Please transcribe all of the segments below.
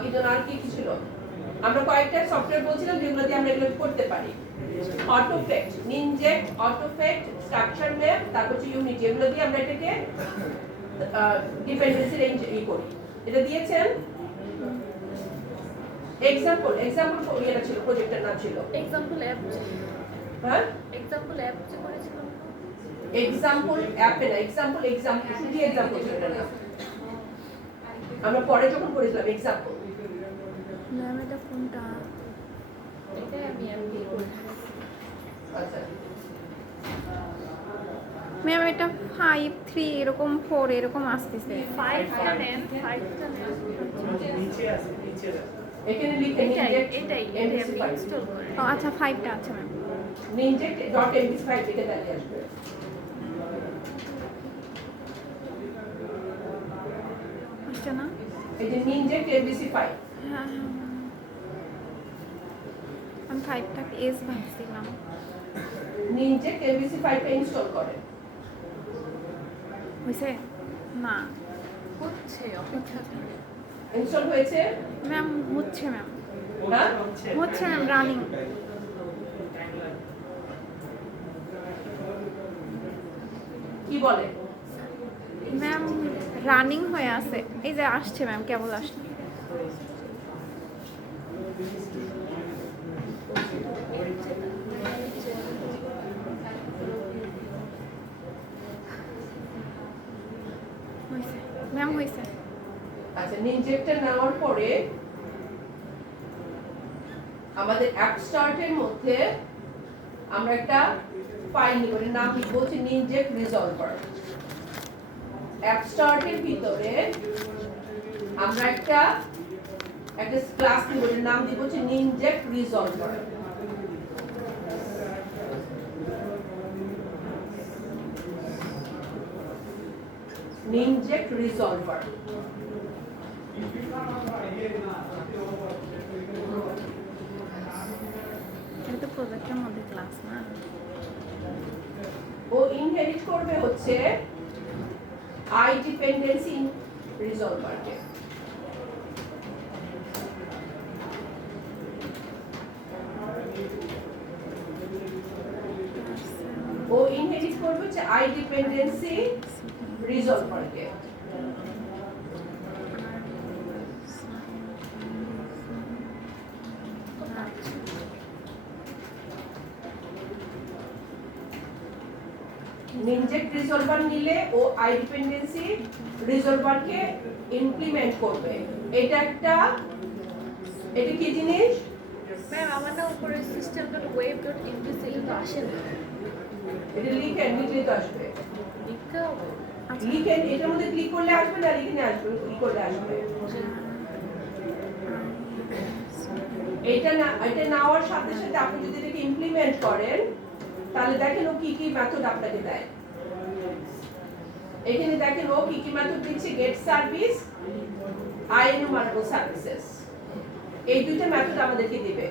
কি যেন আর কি ছিল, আমরা কয়েকটা সফটওয়্যার বলছিলাম যেগুলো দিয়ে আমরা এগুলো করতে পারি। অটোফেক্ট, নিনজেক্ট, অটোফেক্ট, স্ট্রাকচার ম্যাপ, তারপর হচ্ছে ইউনিট, এগুলো দিয়ে আমরা এটাকে ডিপেন্ডেন্সি রেঞ্জ করি। এটা দিয়েছেন এক্সাম্পল এটা ছিল, প্রজেক্টের নাম ছিল এক্সাম্পল অ্যাপ। হ্যাঁ, এক্সাম্পল অ্যাপ যে করেছিলাম। এক্সাম্পল অ্যাপে না, এক্সাম্পল শুধু এক্সাম্পল ছিল না, আমরা পরে যখন করেছিলাম এক্সাম্পল। ম্যাম এটা কোনটা? এটাই আমি অ্যাপ দিয়ে করেছি। আচ্ছা ম্যাম এটা 5 3 এরকম 4 এরকম আসতেছে। 5টা নেন, 5টা নেন। নিচে আছে, নিচে আছে। এখানে লিখে এটাই আমি ইনস্টল করে। ও আচ্ছা 5টা আছে ম্যাম। ninject.mbc5 লিখে তাহলে আসবে। আসছে না? এই যে ninject mbc5, হ্যাঁ হ্যাঁ আমি 5টাকে এস ভাবছিলাম। ninject mbc5 টা ইনস্টল করেন। হয়েছে না? হচ্ছে অপেক্ষা করে। ইনস্টল হয়েছে? ম্যাম হচ্ছে ম্যাম, হ্যাঁ হচ্ছে ম্যাম রানিং। কি বলে? ম্যাম রানিং হয়ে আছে, এই যে আসছে ম্যাম, কেবল আসছে। হয়েছে ম্যাম হয়েছে। আচ্ছা, ninject নেওয়ার পরে আমাদের অ্যাপ স্টার্টের মধ্যে আমরা একটা ফাইল নিব, এর নাম লিখব হচ্ছে ninject resolver। অ্যাপ স্টার্টের ভিতরে আমরা একটা ক্লাস নিব, এর নাম দিব হচ্ছে ninject resolver। ninject resolver এটা তো প্রজেক্টের মধ্যে ক্লাস না। ও ইনহেরিট করবে হচ্ছে আই ডিপেন্ডেন্সি রিজলভারকে। ও ইনহেরিট করবে হচ্ছে আই ডিপেন্ডেন্সি রিজলভারকে। ninject resolver নিলে ও আই ডিপেন্ডেন্সি রিজলভারকে ইমপ্লিমেন্ট করবে। এটা কি জিনিস? ম্যাম আমার না উপরে system.web.mbc কিন্তু আসে না। এটা লিখলে তো আসবে। লিখতে হবে। লিখেন, এটার মধ্যে ক্লিক করলে আসবে না, লিখে আসবে, ক্লিক করলে আসবে। এটা নেওয়ার সাথে সাথে আপনি যদি এটাকে ইমপ্লিমেন্ট করেন তাহলে দেখেন ও কি কি মেথড আপনাকে দেয়। এখানে দেখেন ও কি কি মেথড দিচ্ছে, গেট সার্ভিস, IEnumerable সার্ভিসেস, এই দুইটা মেথড আমাদেরকে দিবে।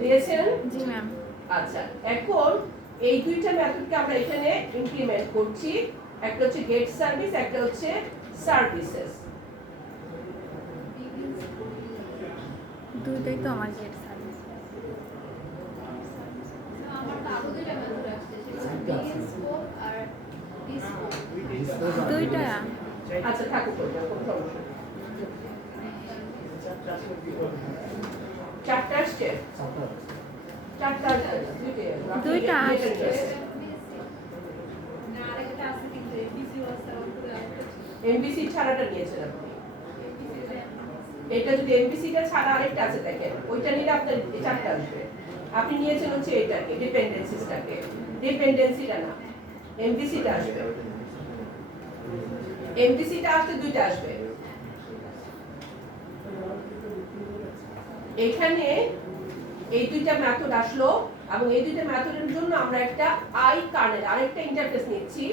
দিয়েছেন? জি ম্যাম। আচ্ছা, এখন এই দুইটা মেথডকে আমরা এখানে ইমপ্লিমেন্ট করছি, একটা হচ্ছে গেট সার্ভিস, একটা হচ্ছে সার্ভিসেস। দুইটাই তো আমার গেট সার্ভিস। আমার তো আরো দুইটা মেথড আসছে, সেটা বিগিন স্কোপ আর ডিস্কোপ। দুইটা আচ্ছা থাকুক, ওটা কোনো সমস্যা নেই। চারটা আসছে, চারটা আসছে, দুইটা আসছে। না আরেকটা আছে কিন্তু এবিসি আছে উপরে আরেকটা এমবিসি ছাড়াটা নিয়েছেন আপনি। এটা যদি এমবিসিটা ছাড়া আরেকটা আছে দেখেন, ওইটা নিলে আপনার এই চারটা আসবে। আপনি নিয়েছেন হচ্ছে এটাকে, ডিপেন্ডেন্সিসটাকে, ডিপেন্ডেন্সিটা না, এমবিসিটা আসবে। এমবিসিটা আসতে দুইটা আসবে। এখানে এই দুইটা মেথড আসলো এবং এই দুইটা মেথডের জন্য আমরা একটা আই কার্নেল, আরেকটা ইন্টারফেস নিচ্ছি।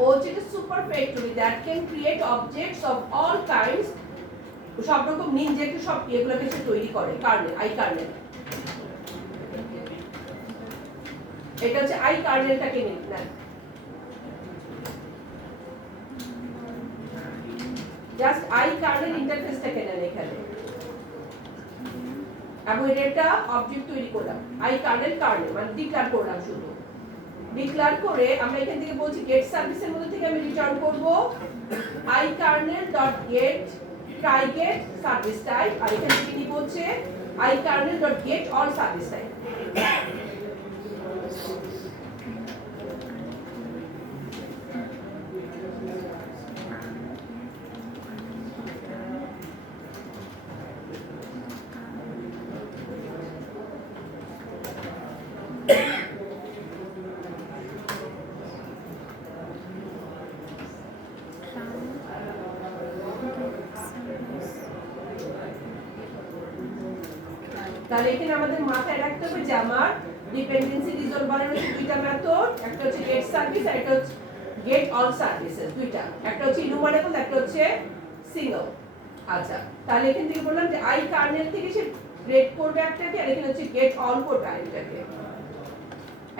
ও হচ্ছে super factory that can create objects of all kinds, সব রকম নিনজেক্ট সব এগুলো কিছু তৈরি করে কার্নেল, আই কার্নেল। এটা হচ্ছে আই কার্নেলটাকে নেন। জাস্ট আই কার্নেল ইন্টারফেসটাকে নেন এখানে, এবং এটা একটা অবজেক্ট তৈরি করলাম আই কার্নেল মানে ডিক্লেয়ার করলাম শুধু। ডিক্লেয়ার করে আমরা এখান থেকে বলছি গেট সার্ভিসের মধ্যে থেকে আমি রিটার্ন করব I kernel dot get try get service type, আর এখান থেকে কি বলছে I kernel dot get all service type. তাহলে এখানে আমাদের মাথায় রাখতে হবে যে আমার ডিপেন্ডেন্সি রিজলভারের হচ্ছে দুইটা মেথড, একটা হচ্ছে গেট সার্ভিস আর একটা হচ্ছে গেট অল সার্ভিসেস, দুইটা, একটা হচ্ছে ইনুমারেবল, একটা হচ্ছে সিঙ্গেল। আচ্ছা, তাহলে এখান থেকে বললাম যে আই কার্নেল থেকে সে রেড করবে একটাকে, আর এখানে হচ্ছে গেট অল করবে আরেকটাকে।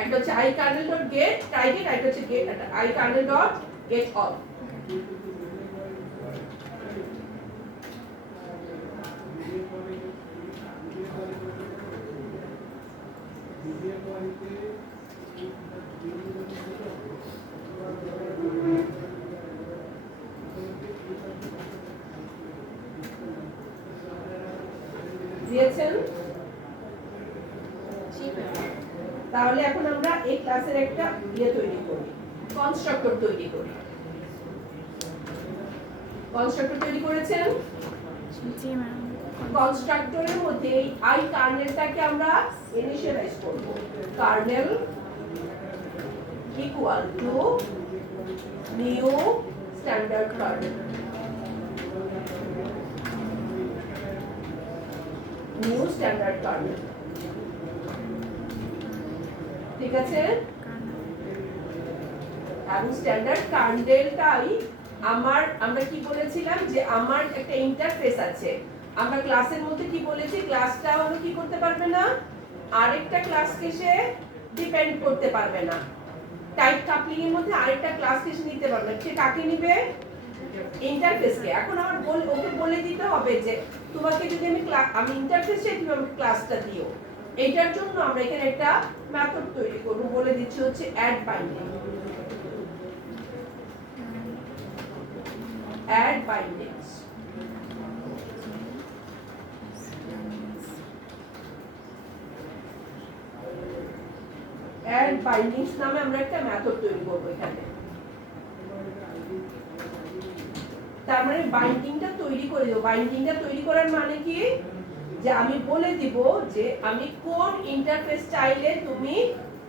একটা হচ্ছে I kernel dot get try get, আর একটা হচ্ছে get I kernel dot get all. দিয়েছেন? তাহলে এখন আমরা এই ক্লাসের একটা তৈরি করি, কনস্ট্রাক্টর তৈরি করি। কনস্ট্রাক্টর তৈরি করেছেন? জি ম্যাম। কনস্ট্রাক্টরের মধ্যে এই আই কার্নেলটাকে আমরা ইনিশিয়ালাইজ করব। Kernel equal to new standard kernel, new standard kernel, ঠিক আছে? এবং স্ট্যান্ডার্ড কার্নেলটাই আমরা কি বলেছিলাম যে আমার একটা ইন্টারফেস আছে। আমরা ক্লাসের মধ্যে কি বলেছি, ক্লাসটা হলো কি করতে পারবে না, আরেকটা ক্লাসকে সে ডিপেন্ড করতে পারবে না। টাইপ কাপলিং এর মধ্যে আরেকটা ক্লাসকে সে নিতে পারবে না। সে কাকে নিবে? ইন্টারফেসকে। এখন আমার ওকে বলে দিতে হবে যে তোমাকে যদি আমি ইন্টারফেস চাই, তুমি আমাকে ক্লাসটা দিও। এটার জন্য আমরা এখানে একটা মেথড তৈরি করব, বলে দিচ্ছি হচ্ছে add binding. Add bindings, add bindings নামে আমরা একটা মেথড তৈরি করব এখানে। তার মানে বাইন্ডিংটা তৈরি করে দেব। বাইন্ডিংটা তৈরি করার মানে কি, যে আমি বলে দিব যে আমি কোন ইন্টারফেস চাইলে তুমি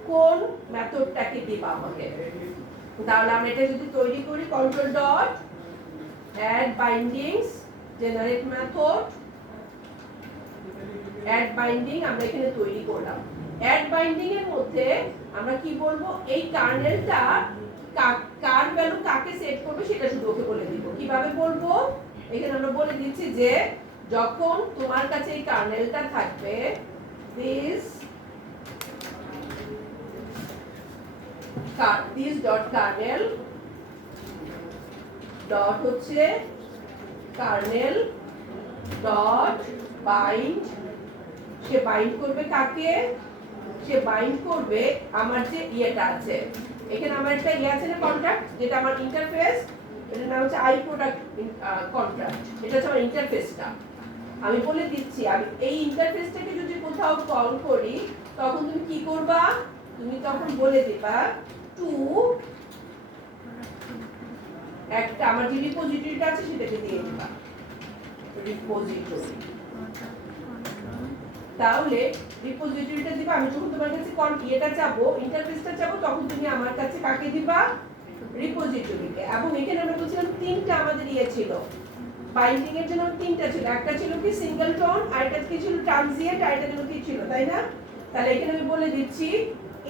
কোন মেথডটাকে দিবা আমাকে। তাহলে আমরা এটা যদি তৈরি করি, control dot add bindings generate method, add binding আমরা এখানে তৈরি করলাম। অ্যাড বাইন্ডিং এর মধ্যে আমরা কি বলবো, এই কার্নেলটা কার ভ্যালু কাকে সেট করবে সেটা শুধু ওকে বলে দিব। কিভাবে বলবো, এখানে আমরা বলে দিচ্ছি যে যখন তোমার কাছে এই কার্নেলটা থাকবে, this dot kernel dot হচ্ছে kernel dot bind, সে বাইন্ড করবে কাকে, সে বাইন্ড করবে আমার যে ইয়েটা আছে। এখানে আমার একটা আছে না কন্ট্রাক্ট, যেটা আমার ইন্টারফেস, এটার নাম হচ্ছে আই প্রোডাক্ট কন্ট্রাক্ট। এটা হচ্ছে আমার ইন্টারফেসটা। আমি বলে দিচ্ছি আমি এই ইন্টারফেসটাকে যদি কোথাও কল করি, তখন তুমি কি করবা, তুমি তখন বলে দিবা টু একটা আমার যে রিপোজিটরিটা আছে সেটাকে দিয়ে দিবা রিপোজিটরি। তাহলে রিপোজিটরিটা দিবা, আমি যখন তোমার কাছে এটা চাবো, ইন্টারফেসটা চাবো, তখন তুমি আমার কাছে কাকে দিবা, রিপোজিটরিকে। এবং এখানে আমরা বলছিলাম তিনটা আমাদের ছিল বাইন্ডিং এর জন্য, তিনটা ছিল। একটা ছিল কি সিঙ্গেল টোন, আরেকটা কি ছিল ট্রানজিয়েন্ট, আরেকটা ছিল কি ছিল, তাই না? তাহলে এখানে আমি বলে দিচ্ছি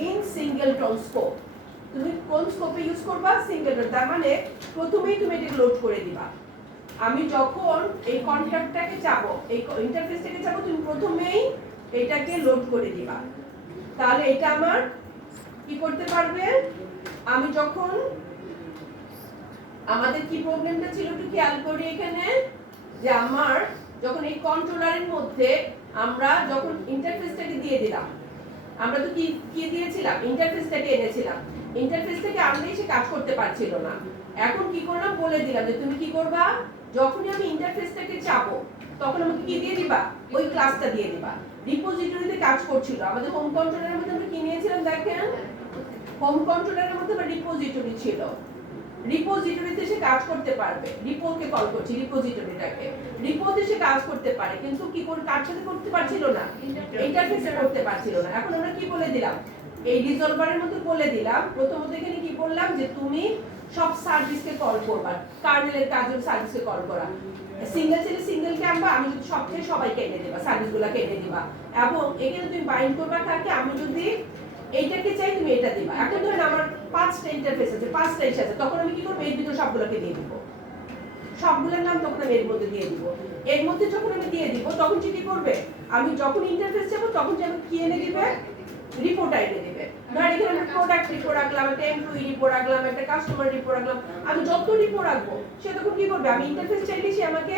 ইন সিঙ্গেল টোন স্কোপ। তুমি কোন স্কোপে ইউজ করবা, সিঙ্গেল টোন। তার মানে প্রথমেই তুমি এটাকে লোড করে দিবা। আমি যখন এই কন্ট্রাক্টটাকে চাবো, এই ইন্টারফেসটাকে চাবো, তুমি প্রথমেই এটাকে লোড করে দিবা। তাহলে এটা আমার কি করতে পারবে, আমি যখন আমাদের কি প্রবলেমটা ছিল একটু খেয়াল করি এখানে, যে আমার যখন এই কন্ট্রোলারের মধ্যে আমরা যখন ইন্টারফেসটাকে দিয়ে দিলাম, আমরা তো কি কি দিয়েছিলাম, ইন্টারফেসটাকে এনেছিলাম, ইন্টারফেস থেকে আনলেই সে কাজ করতে পারছিল না। এখন কি করলাম, বলে দিলাম যে তুমি কি করবা, যখনই আমি ইন্টারফেসটাকে চাপো তখন আমাকে কি দিয়ে দিবা, ওই ক্লাসটা দিয়ে দিবা। রিপোজিটরিতে কাজ করছিল আমাদের হোম কন্ট্রোলারের মধ্যে, আমরা কি নিয়েছিলাম দেখেন, হোম কন্ট্রোলারের মধ্যে আমার রিপোজিটরি ছিল, রিপোজিটরিতে সে কাজ করতে পারবে, রিপোকে কল করছি, রিপোজিটরিটাকে রিপোতে সে কাজ করতে পারে, কিন্তু কি করে কার সাথে করতে পারছিল না, ইন্টারফেসে করতে পারছিল না। এখন আমরা কি বলে দিলাম, এই রিজলভারের মধ্যে বলে দিলাম, প্রথমত এখানে কি বললাম যে তুমি সব সার্ভিসকে কল করবা, কার্নেলের কাজের সার্ভিসকে কল করা, সিঙ্গেল ছেলে সিঙ্গেলকে আনবা, আমি যদি সবচেয়ে সবাইকে এনে দিবা, সার্ভিসগুলোকে এনে দিবা, এবং এখানে তুমি বাইন্ড করবা কাকে, আমি যদি এইটাকে চাই তুমি এটা দিবা। এখন ধরেন আমার 5টা ইন্টারফেস আছে, 5টা ইস্যু আছে, তখন আমি কি করব, এর ভিতর সবগুলোকে দিয়ে দিব, সবগুলোর নাম তখন আমি এর মধ্যে দিয়ে দিব। এর মধ্যে যখন আমি দিয়ে দিব তখন সে কি করবে, আমি যখন ইন্টারফেস যাব তখন যে আমাকে কি এনে দিবে, রিপোর্ট আইডি দিবে। ধর এখানে আমি প্রোডাক্ট রিপোর্ট রাখলাম, একটা এমপ্লয়ি রিপোর্ট রাখলাম, একটা কাস্টমার রিপোর্ট রাখলাম, আমি যত রিপোর্ট রাখবো সে তখন কি করবে, আমি ইন্টারফেস চাইলে সে আমাকে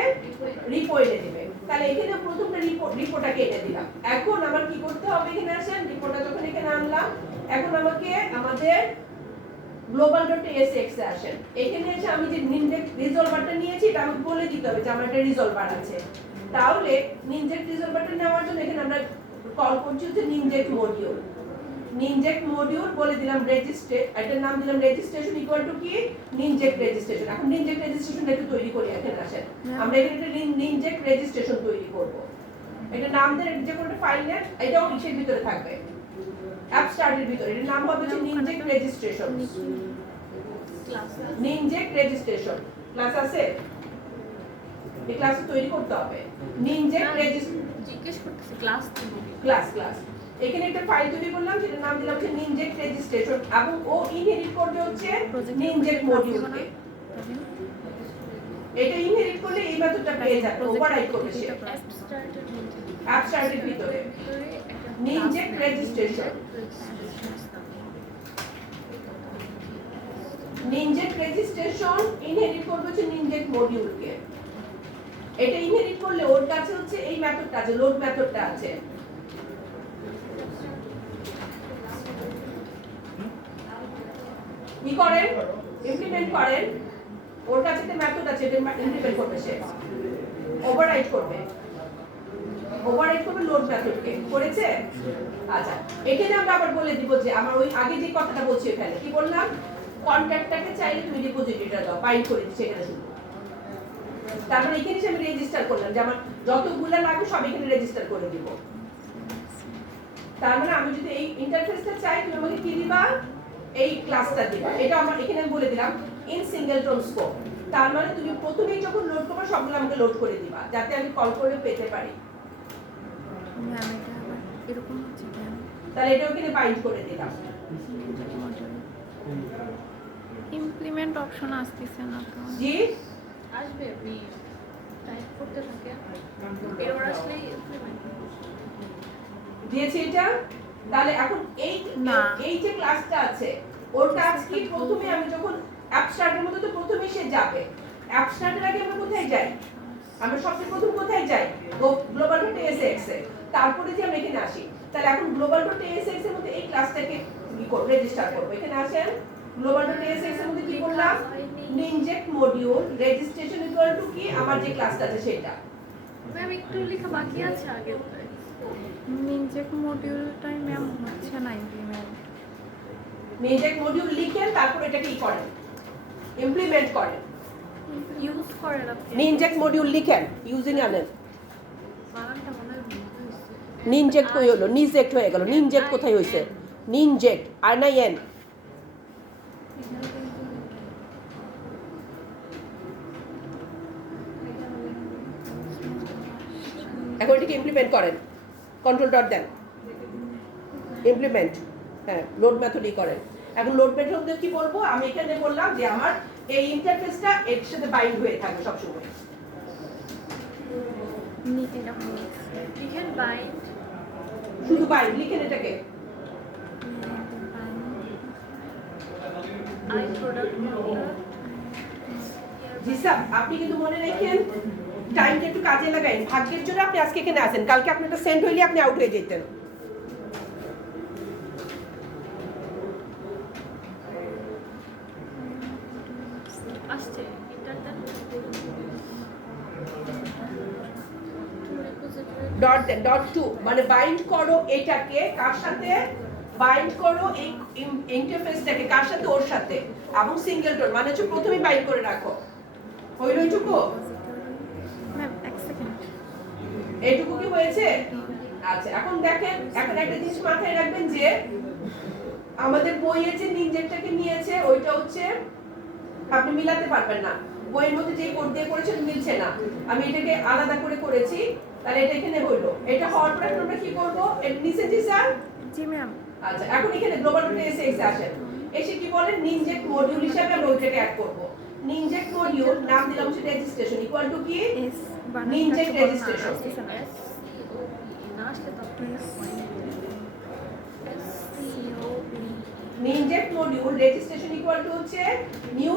রিপোর্ট এনে দিবে। তাহলে এখানে প্রথমটা রিপোর্টটাকে এনে দিলাম। এখন আমার কি করতে হবে, এখানে আসেন, রিপোর্টটা যখন এখানে আনলাম, এখন আমাকে আমাদের global.asx এ আসেন, এখানে এসে আমি যে নিনজেক্ট রিজলভারটা নিয়েছি এটা আমাকে বলে দিতে হবে যে আমার একটা রিজলভার আছে। তাহলে নিনজেক্ট রিজলভারটা নেওয়ার জন্য এখানে আমরা কল করছি হচ্ছে নিনজেক্ট মডিউল, নিনজেক্ট মডিউল বলে দিলাম রেজিস্ট্রে, এটার নাম দিলাম রেজিস্ট্রেশন ইকুয়াল টু কি, নিনজেক্ট রেজিস্ট্রেশন। এখন নিনজেক্ট রেজিস্ট্রেশনটা একটু তৈরি করি, এখানে আসেন, আমরা এখানে একটা নিনজেক্ট রেজিস্ট্রেশন তৈরি করব। এটা নাম দেন যে কোনো ফাইল নেট, এটাও ইসের ভিতরে থাকবে, অ্যাপস্টার্টের ভিতরে, এর নাম হবে হচ্ছে নিনজেক্ট রেজিস্ট্রেশন, নিনজেক্ট রেজিস্ট্রেশন ক্লাস আছে, এই ক্লাস তৈরি করতে হবে, নিনজেক্ট রেজিস্ট্রেশন, জিজ্ঞেস করতেছি ক্লাস ক্লাস এখানে একটা ফাইল তৈরি করলাম, যেটার নাম দিলাম হচ্ছে নিনজেক্ট রেজিস্ট্রেশন, এবং ও ইনহেরিট করবে হচ্ছে নিনজেক্ট মডিউলকে। এটা ইনহেরিট করলে এই মেথডটা পেয়ে যাবে, ওভাররাইট করবে সে অ্যাপস্টার্টের ভিতরে নিনজেক্ট রেজিস্ট্রেশন, নিনজেক্ট রেজিস্ট্রেশন ইনহেরিট করবে হচ্ছে নিনজেক্ট মডিউলকে। এটা ইনহেরিট করলে ওর কাছে হচ্ছে এই মেথডটা আছে, লোড মেথডটা আছে, কি করেন, ইমপ্লিমেন্ট করেন, ওর কাছে একটা মেথড আছে, এটা ইমপ্লিমেন্ট করবে সে, ওভাররাইট করবে, ওভাররাইট করবে লোড মেথডকে, করেছে। আচ্ছা, এখানে আমরা আবার বলে দিব যে আমার ওই আগে যে কথাটা বলছি এখানে কি বললাম, কন্ট্রাক্টটাকে চাইলে তুমি রিপোজিটরিটা দাও, বাইন্ড করে দিচ্ছি এখানে শুধু। তারপরে এখানে আমি রেজিস্টার করলাম যে আমার যতগুলো লাগবে সব এখানে রেজিস্টার করে দিব। তার মানে আমি যদি এই ইন্টারফেসটা চাই, তুমি আমাকে কি দিবা, এই ক্লাসটা দিবা। এটা আমার এখানে আমি বলে দিলাম ইন সিঙ্গেলটন স্কোপ, তার মানে তুমি প্রথমেই যখন লোড করবে সবগুলো আমাকে লোড করে দিবা, যাতে আমি কল করে পেতে পারি। ম্যাম এটা আবার এরকম হচ্ছে ম্যাম, তাহলে এটা ওখানে বাইন্ড করে দিলাম। ইমপ্লিমেন্ট অপশন আসতেছে না তো। জি আসবে, আপনি টাইপ করতে থাকেন, এরর আসলেই ইমপ্লিমেন্ট দিয়েছি এটা। তাহলে এখন এই না। এই যে ক্লাসটা আছে ওর কাজ কি, প্রথমে আমি যখন অ্যাপস্টার্টের মধ্যে তো প্রথমেই সে যাবে, অ্যাপস্টার্টের আগে আমরা কোথায় যাই, আমরা সবচেয়ে প্রথম কোথায় যাই, global.asx এ, তারপরে যে আমরা এখানে আসি। তাহলে এখন global.asx এর মধ্যে এই ক্লাসটাকে কি করব, রেজিস্টার করব। এখানে আসেন, global.asx এর মধ্যে কি করলাম, নিনজেক্ট মডিউল রেজিস্ট্রেশন ইকুয়াল টু কি, আমার যে ক্লাসটা আছে সেটা। ম্যাম একটু লেখা বাকি আছে আগে, নিনজেক্ট মডিউলটাই ম্যাম হচ্ছে না ইমপ্লিমেন্ট। নিনজেক্ট মডিউল লিখেন, তারপর এটাকে ই করেন, ইমপ্লিমেন্ট করেন। ইউজ করেন আপনি, নিনজেক্ট মডিউল লিখেন, ইউজিং আনেন। বানানটা মনে হয় ভুল হয়েছে। নিনজেক্ট কই হলো, নিজেক্ট হয়ে গেল, নিনজেক্ট কোথায় হইছে, নিনজেক্ট আর না এন। এখন এটাকে ইমপ্লিমেন্ট করেন, কন্ট্রোল ডট দেন, ইমপ্লিমেন্ট, হ্যাঁ লোড মেথডই করেন। এখন লোড মেথড কি বলবো, আমি এখানে বললাম যে আমার এই ইন্টারফেসটা এর সাথে বাইন্ড হয়ে থাকে সবসময়। এটা হচ্ছে লিখেন বাইন্ড, শুধু বাইন্ড লিখেন এটাকে, আই প্রোডাক্ট জি স্যার, আপনি কিন্তু মনে রাখেন টাইমটা একটু কাজে লাগাই। ভাগ্যের জন্য আপনি আজকে এখানে আছেন, কালকে আপনি একটা সেন্ড হইলে আপনি আউট হয়ে যেতেন। আসছে ইন্টারটা ডট দেন, ডট টু মানে বাইন্ড করো এটাকে কার সাথে, বাইন্ড করো এই ইন্টারফেসটাকে কার সাথে, ওর সাথে, এবং সিঙ্গেল ডট মানে হচ্ছে প্রথমেই বাইন্ড করে রাখো। হইল এইটুকু? ম্যাম এক সেকেন্ড। এইটুকু কি হয়েছে? আচ্ছা, এখন দেখেন, এখন একটা জিনিস মাথায় রাখবেন যে আমাদের বইয়ে যে নিনজেটটাকে নিয়েছে ওইটা হচ্ছে আপনি মিলাতে পারবেন না, বইয়ের মধ্যে যে কোড দিয়ে করেছেন মিলছে না। আমি এটাকে আলাদা করে করেছি, তাহলে এটা এখানে হইলো। এটা হওয়ার পর এখন আমরা কি করব? এটা নিচে জি স্যার। জি ম্যাম। আচ্ছা, এখন এখানে গ্লোবাল ডট এসএক্স আসেন, এসে কি বলেন নিনজেট মডিউল হিসেবে আমরা ওইটাকে অ্যাড করব। নিনজেট মডিউল নাম দিলাম হচ্ছে রেজিস্ট্রেশন ইকুয়াল টু কি এস নিনজেট রেজিস্ট্রেশন। না আসলে তো নিনজেট মডিউল রেজিস্ট্রেশন ইকুয়াল টু হচ্ছে নিউ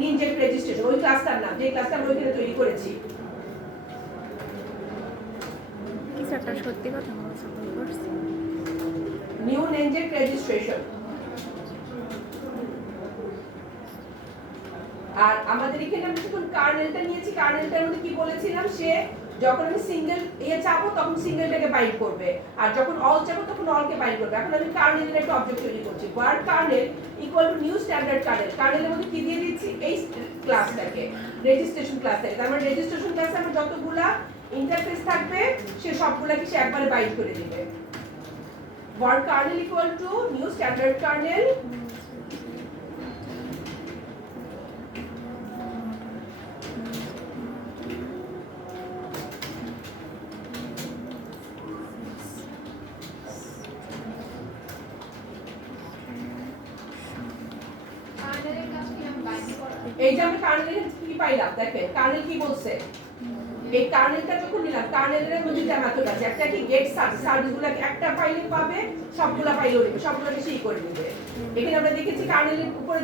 নিনজেট রেজিস্ট্রেশন, ওই ক্লাসটার নাম, যে ক্লাসটা আমরা ওইখানে তৈরি করেছি। কিছু একটা সত্যি কথা বলছি, ভুল করছি। New নিনজেট registration. আর আমাদের এখানে আমরা যখন কার্নেলটা নিয়েছি, কার্নেলটার মধ্যে কি বলেছিলাম, সে যখন আমি সিঙ্গেল চাপো তখন সিঙ্গেলটাকে বাইন্ড করবে, আর যখন অল চাপো তখন অলকে বাইন্ড করবে। এখন আমি কার্নেলের একটা অবজেক্ট তৈরি করছি, ward kernel equal to new standard kernel. কার্নেলের মধ্যে কি দিয়ে দিচ্ছি, এই ক্লাসটাকে, রেজিস্ট্রেশন ক্লাসটাকে। তার মানে রেজিস্ট্রেশন ক্লাসে আমার যতগুলা ইন্টারফেস থাকবে সে সবগুলাকে সে একবারে বাইন্ড করে দিবে। Ward kernel equal to new standard kernel কার্নেলের কাজ কি আমি বাইন্ড করা? এই যে আমরা কার্নেলের কি পাইলাম, দেখেন কার্নেল কি বলছে। এই কার্নেলটা যখন নিলাম, কার্নেলের মধ্যে যে মেথড আছে, একটা কি গেট সার্ভিসগুলোকে একটা ফাইলে পাবে, সবগুলা ফাইলেও নেবে, সবগুলোকে সেই করে নেবে। এখানে আমরা দেখেছি কার্নেলের উপরে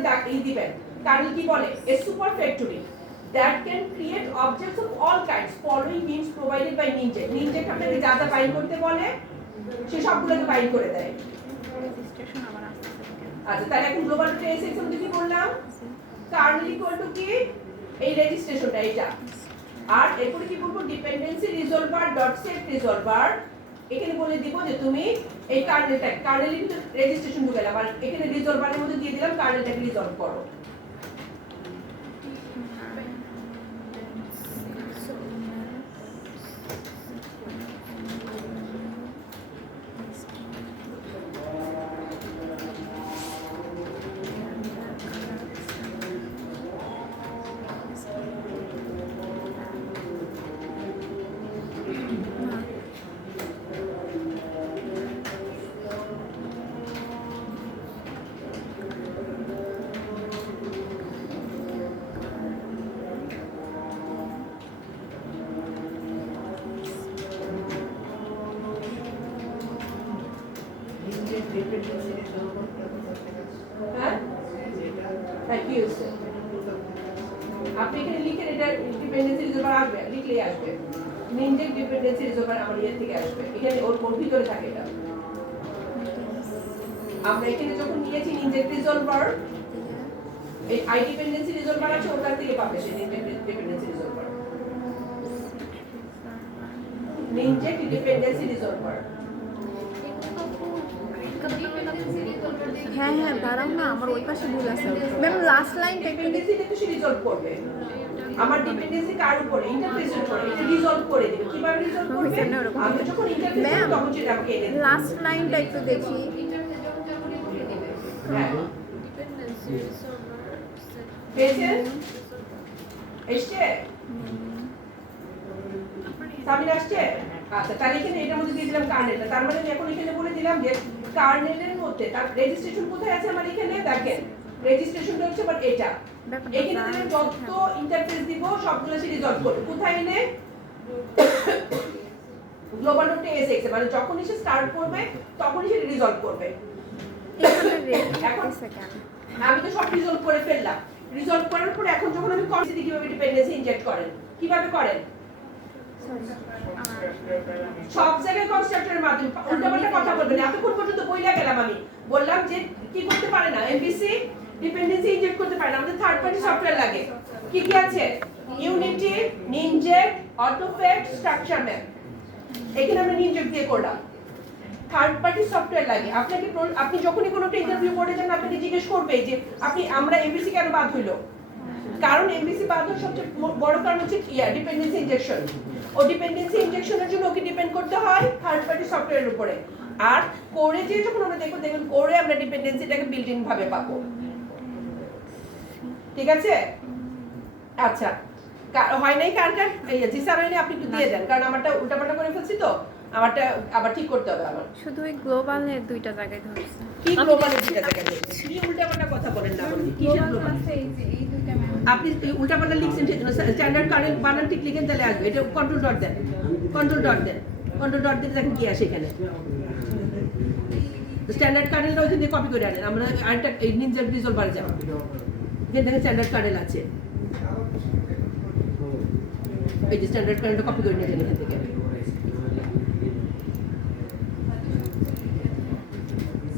দিবেন। কার্নেল কি বলে, a super factory that can create objects of all kinds following means provided by Ninjet. Ninjet আপনাকে যা যা বাইন্ড করতে বলে সে সবগুলোকে বাইন্ড করে দেয়। রেজিস্ট্রেশন আবার আসছে। আচ্ছা, তাহলে এখন গ্লোবাল ডট এসএক্স মধ্যে কি বললাম, কার্নেল ইকুয়াল টু কি এই রেজিস্ট্রেশনটা এটা। আর এরপরে কি বলবো, ডিপেন্ডেন্সি রিজলভার ডট সেট রিজলভার। এখানে বলে দিব যে তুমি এই কার্নেলটা, কার্নেলের রেজিস্ট্রেশন ঢুকাইলাম আর এখানে রিজলভারের মধ্যে দিয়ে দিলাম কার্নেলটাকে রিজলভ করো। হ্যাঁ হ্যাঁ, কি হয়েছে? আপনি এখানে লিখে এটা ডিপেন্ডেন্সি রিজলভার আসবে, লিখলেই আসবে। নিনজেট ডিপেন্ডেন্সি রিজলভার আমার ইয়ে থেকে আসবে, এখানে ওর ভিতরে থাকে এটা। আমরা এখানে যখন নিয়েছি নিনজেট রিজলভার, এই আই ডিপেন্ডেন্সি রিজলভার আছে, ওটার থেকে পাবে সে নিনজেট ডিপেন্ডেন্সি রিজলভার। নিনজেট ডিপেন্ডেন্সি রিজলভার। ডিপেন্ডেন্সি রিজলভার দেখি। হ্যাঁ হ্যাঁ, দাঁড়াও না, আমার ওই পাশে ভুল আছে ম্যাম। লাস্ট লাইনটা একটু ডিপেন্ডেন্সি তো সে রিজলভ করবে। আমার ডিপেন্ডেন্সি কার উপরে, ইন্টারফেসের উপরে, এটা রিজলভ করে দিবে। কিভাবে রিজলভ করবে, হয়েছে না ওরকম। আমি যখন ইন্টারফেস Ma'am, তখন সেটা আমাকে এনে দিবে। লাস্ট লাইনটা একটু দেখি। ইন্টারফেস যখন যখন লিখে দিবে। হ্যাঁ, ডিপেন্ডেন্সি রিজলভার সেট পেয়েছেন? এসছে? সামিন আসছে? আচ্ছা, তাহলে এখানে এটার মধ্যে দিয়ে দিলাম কার্নেলটা। তার মানে আমি এখন এখানে বলে দিলাম যে কার্নেলের মধ্যে তার রেজিস্ট্রেশন কোথায় আছে আমার এখানে, দেখেন রেজিস্ট্রেশনটা হচ্ছে আমার এটা। এখানে দিলে যত ইন্টারফেস দিব সবগুলো সে রিজলভ করবে। কোথায় এনে, গ্লোবাল ডট এসএক্স, মানে যখনই সে স্টার্ট করবে তখনই সে রিজলভ করবে। এখন আমি তো সব রিজলভ করে ফেললাম, রিজলভ করার পর এখন যখন আমি কনসিডি কিভাবে ডিপেন্ডেন্সি ইনজেক্ট করেন, কিভাবে করেন? সব জায়গায় কনস্ট্রাক্টরের মাধ্যমে। উল্টাপাল্টা কথা বলবেন না। এতক্ষণ পর্যন্ত বইলা গেলাম আমি, বললাম যে কি করতে পারে না, এমভিসি ডিপেন্ডেন্সি ইনজেক্ট করতে পারে না, আমাদের থার্ড পার্টি সফটওয়্যার লাগে। কি কি আছে? Unity, Ninject, Autofac, StructureMap. এখানে আমরা নিনজেট দিয়ে করলাম। থার্ড পার্টি সফটওয়্যার লাগে। আপনাকে আপনি যখনই কোনো একটা ইন্টারভিউ করে যান আপনাকে জিজ্ঞেস করবে যে আপনি আমরা এমভিসি কেন বাদ হইলো? কারণ এমভিসি বাদ হওয়ার সবচেয়ে বড় কারণ হচ্ছে ডিপেন্ডেন্সি ইনজেকশন। ও ডিপেন্ডেন্সি ইনজেকশনের জন্য ওকে ডিপেন্ড করতে হয় থার্ড পার্টি সফটওয়্যারের উপরে। আর কোরে যে যখন আমরা দেখবেন কোরে আমরা ডিপেন্ডেন্সিটাকে বিল্ট ইন ভাবে পাবো। ঠিক আছে? আচ্ছা, হয় নাই কার কার? জি স্যার, হয়নি, আপনি একটু দিয়ে দেন, কারণ আমারটা উল্টাপাল্টা করে ফেলছি তো, আমারটা আবার ঠিক করতে হবে আমার। শুধু ওই গ্লোবালে দুইটা জায়গায় ধরছে। কি গ্লোবালে দুইটা জায়গায় ধরছে? কি উল্টাপাল্টা কথা বলেন না বলেন, কিসের গ্লোবাল? আপনি উল্টাপাল্টা লিখছেন সেজন্য স্ট্যান্ডার্ড কারেন্ট বানান ঠিক লিখেন তাহলে আসবে। এটা কন্ট্রোল ডট দেন, কন্ট্রোল ডট দেন, কন্ট্রোল ডট দিলে দেখেন কি আসে এখানে। স্ট্যান্ডার্ড কারেন্টটা ওইখান দিয়ে কপি করে আনেন। আমরা আরেকটা এই নিনজা রিজলভারে যাব, যেখানে দেখেন স্ট্যান্ডার্ড কারেন্ট আছে। এই যে স্ট্যান্ডার্ড কারেন্টটা কপি করে নিয়ে এখান থেকে।